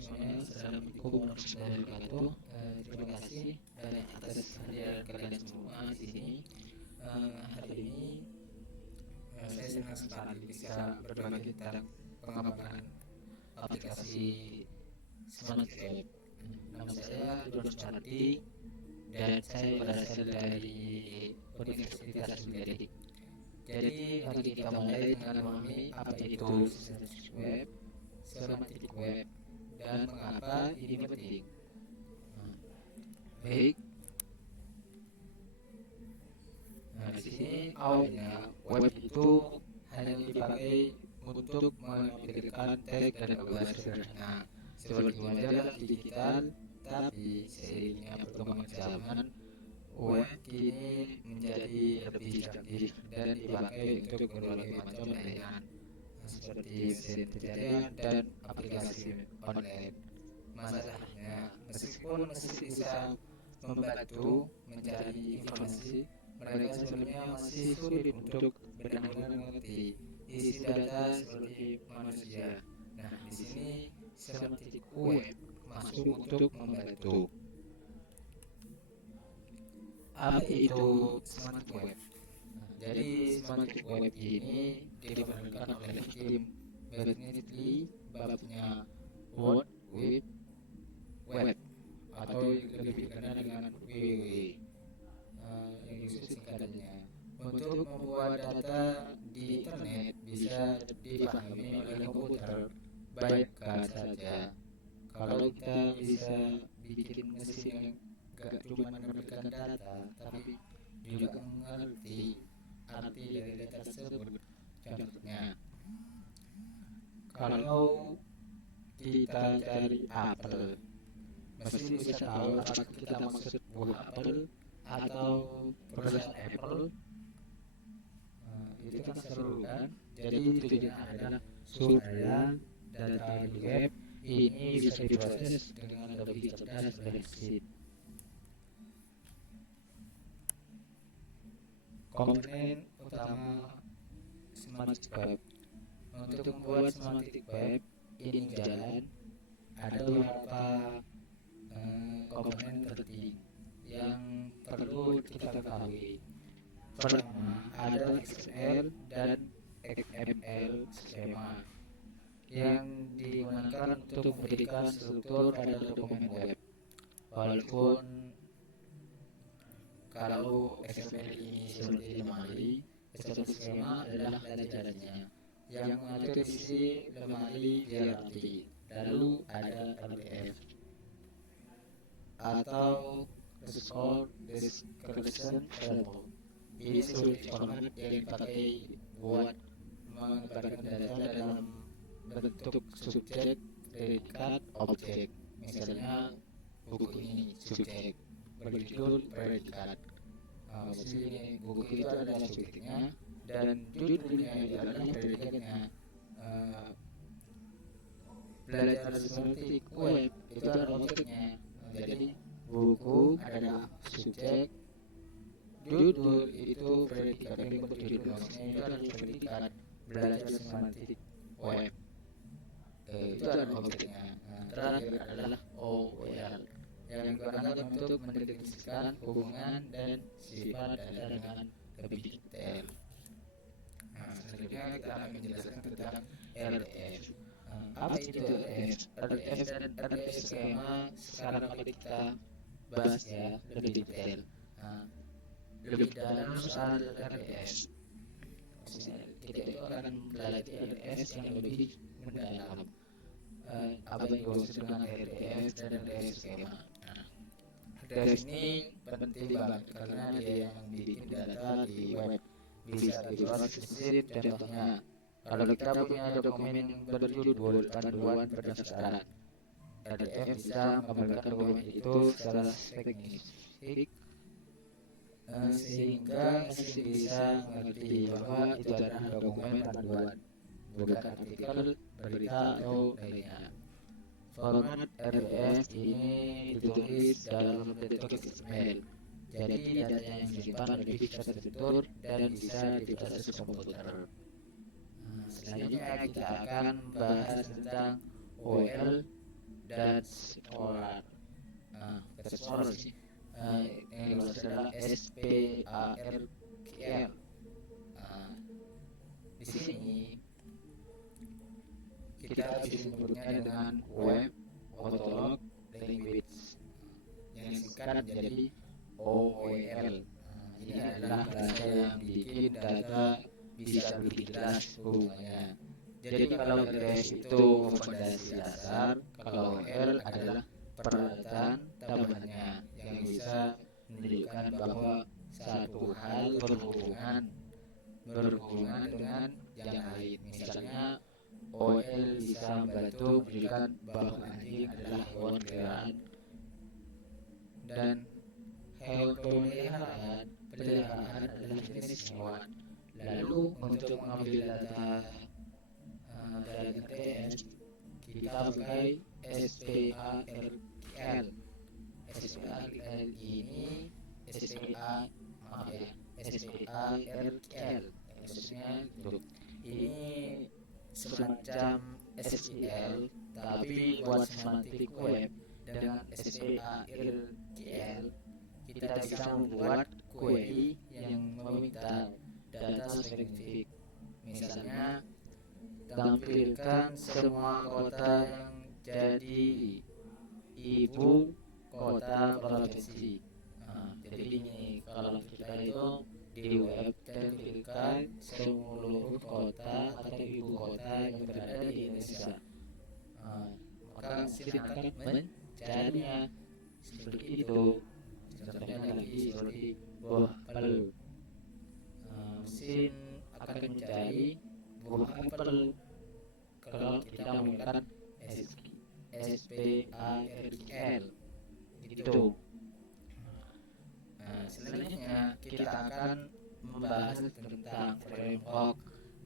semuanya, assalamualaikum warahmatullahi wabarakatuh. Terima kasih banyak atas kehadiran kalian semua di sini. Hari ini saya senang sekali bisa berbagi tentang pengembangan aplikasi Smart Web. Nama saya Ridwan Sumardi dan saya berasal dari Universitas Udayana. Jadi mari kita mulai dengan memahami apa itu Smart Web, semantik web, dan mengapa ini penting. Nah, baik. Di sini awalnya web itu hanya dipakai untuk menampilkan teks dan gambar sederhana seperti majalah digital, tapi seiringnya perkembangan zaman, web kini menjadi lebih canggih dan dipakai untuk berbagai macam layanan seperti mesin pencarian dan aplikasi online. Masalahnya, meskipun mesin bisa membantu mencari informasi, mereka sebenarnya masih sulit untuk benar-benar mengerti isi data seperti manusia. Nah, di sini semantik web masuk untuk membantu. Apa itu semantik web? Jadi semantik web ini dikembangkan oleh tim Berners-Lee babnya World Wide Web atau lebih dikenal dengan WWW, yang disebut singkatannya. Untuk membuat data di internet bisa dipahami oleh komputer, bayangkan saja kalau kita bisa bikin mesin yang gak cuma menampilkan data tapi juga mengerti arti dari data tersebut. Contohnya, kalau kita cari apel, mesin bisa tahu apakah kita maksud buah apel atau perusahaan Apple. Itu kan seru kan? Jadi tujuannya adalah supaya data di web ini bisa diproses dengan lebih cerdas oleh mesin. Komponen utama semantik web. Untuk membuat semantik web ini jalan, ada beberapa komponen penting yang perlu kita ketahui. Pertama, ada XML dan XML skema yang digunakan untuk memberikan struktur pada dokumen web. Walaupun kalau XML ini seperti lemari, skema adalah data-datanya yang mengatur isi lemari hierarki. Lalu ada RDF atau Resource Description Table. Ini sulit format yang dipakai buat menyebarkan data dalam bentuk subjek, predikat, objek. Misalnya buku ini subjek, berjudul predikat. Maksudnya buku itu adalah subjeknya dan judulnya itu adalah predikatnya. Belajar semantik web itu adalah objeknya. Jadi buku adalah subjek, judul itu predikat yang berjudul, maksudnya itu adalah predikat. Belajar semantik web itu adalah objeknya. Terakhir adalah OOL yang digunakan untuk mendefinisikan hubungan dan sifat data dengan lebih detail. Selanjutnya kita akan menjelaskan tentang RDF. Apa itu RDF? RDF dan RDF skema sekarang mari kita bahas ya lebih detail. Lebih dalam soal RDF. Kita itu akan mempelajari RDF yang lebih mendalam. Apa yang dimaksud dengan RDF dan RDF skema? RDF ini penting banget karena dia yang bikin data di web bisa diproses mesin. Contohnya, kalau kita punya dokumen yang berjudul panduan pendaftaran, RDF bisa menggambarkan dokumen itu secara spesifik sehingga mesin bisa mengerti bahwa itu adalah dokumen panduan, bukan artikel, berita, atau lainnya. Format RDF ini ditulis dalam bentuk XML, jadi data yang disimpan lebih terstruktur dan bisa diproses komputer. Selanjutnya kita akan bahas tentang OOL that's Polar. That's Polar sih. Yang luas adalah SPARQL. Di sini kita bisa menyebutnya dengan Web Autolog Language yang singkat jadi OOL. Ini adalah bahasa yang bikin data bisa lebih jelas hubungannya. Jadi kalau LTS itu fondasi dasar, kalau OL adalah peralatan tambahannya yang bisa menunjukkan bahwa satu hal berhubungan dengan yang lain. Misalnya OL bisa membantu menunjukkan bahwa anjing adalah hewan peliharaan dan hewan peliharaan adalah jenis hewan. Lalu untuk mengambil data dari ATS kita pakai SPARQL. SPARQL ini SPARQL maksudnya itu. Ini semacam SQL tapi buat semantik web. Dengan SPARQL kita bisa membuat query yang meminta data spesifik. Misalnya tampilkan semua kota yang jadi ibu kota provinsi. Jadi ini kalau kita itu di web tampilkan seluruh kota atau ibu kota yang berada di Indonesia. Maka mesin akan mencarinya seperti itu. Contohnya lagi seperti buah apel. Mesin akan mencari buah apel kalau kita menggunakan SPARQL gitu. Selanjutnya kita akan membahas tentang framework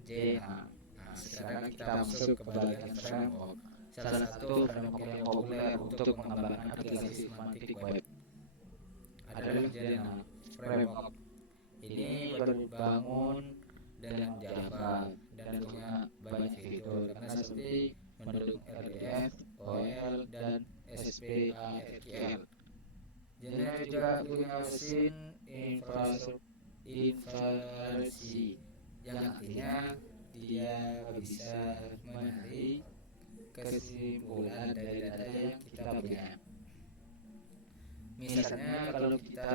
JNA. Sekarang kita masuk ke bagian framework. Salah satu framework yang populer untuk mengembangkan aplikasi semantik web adalah JNA framework. Ini berbangun dengan Java dan punya banyak fitur karena seperti mendukung RDF, OL, dan SPARQL. JNA juga punya mesin inferensi yang artinya dia bisa menarik kesimpulan dari data yang kita punya. Misalnya kalau kita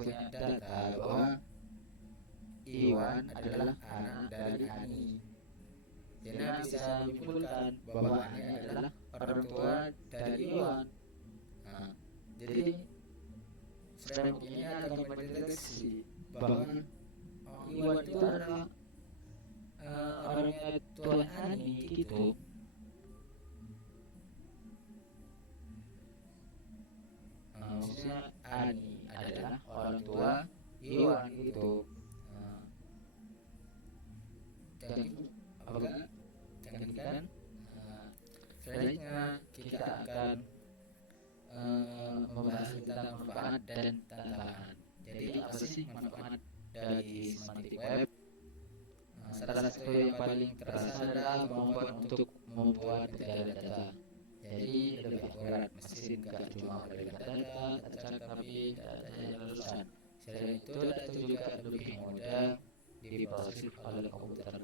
punya data bahwa Iwan adalah anak dari Ani, Jena bisa menyimpulkan bahwa Ani adalah orang tua dari Iwan. Jadi framework ini akan mendeteksi bahwa Iwan itu adalah orangnya Tuan Ani gitu. Maksudnya Ani adalah orang tua Iwan gitu. Apakah kan? Selanjutnya kita akan membahas tentang manfaat dan tantangan. Jadi apa sih manfaat dari semantik web? Salah satu yang paling terasa adalah kemampuan untuk membuat pencarian data. Jadi lebih akurat, mesin gak cuma memberikan data acak tapi datanya lulusan. Selain itu data juga lebih mudah diproses oleh komputer.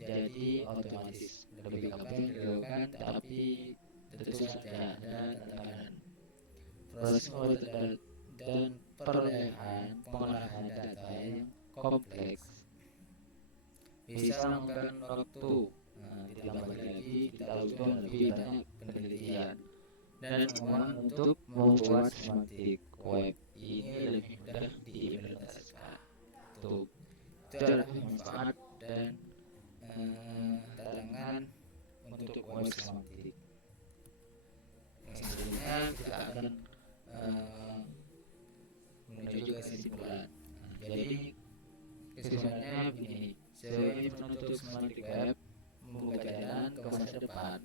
Jadi otomatis lebih gampang dilakukan, tapi tentu saja ada tantangan. Proses membuat dan pengolahan data yang kompleks bisa memakan waktu. Ditambah lagi kita butuh lebih banyak penelitian dan uang untuk membuat semantik web ini lebih mudah diimplementasikan. Itu adalah manfaat dan tantangan untuk web semantik. Selanjutnya kita akan menuju ke kesimpulan. Jadi kesimpulannya begini, sebagai penutup semantik web membuka jalan ke masa depan,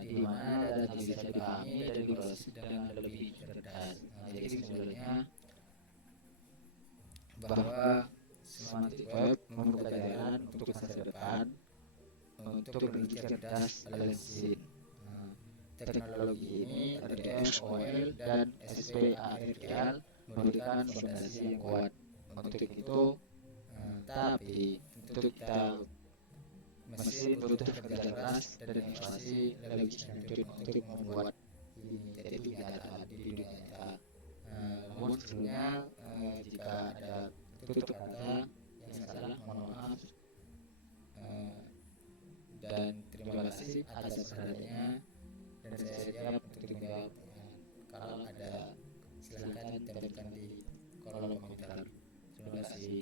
di mana data bisa dipahami dan diproses dengan lebih cerdas. Jadi kesimpulannya bahwa semantik web membuka jalan untuk masa depan untuk lebih cerdas oleh mesin. teknologi ini RDF-OL dan SPARGL memberikan fondasi yang kuat untuk itu. Tapi untuk kita mesin butuh kerja keras dan inovasi lebih lanjut untuk membuat ini jadi kenyataan di dunia nyata. Namun sebelumnya jika ada tutur kata yang salah, mohon maaf. Dan terima kasih atas perhatiannya, dan saya siap untuk menjawab. Kalau ada silakan tanyakan di kolom komentar. Terima kasih.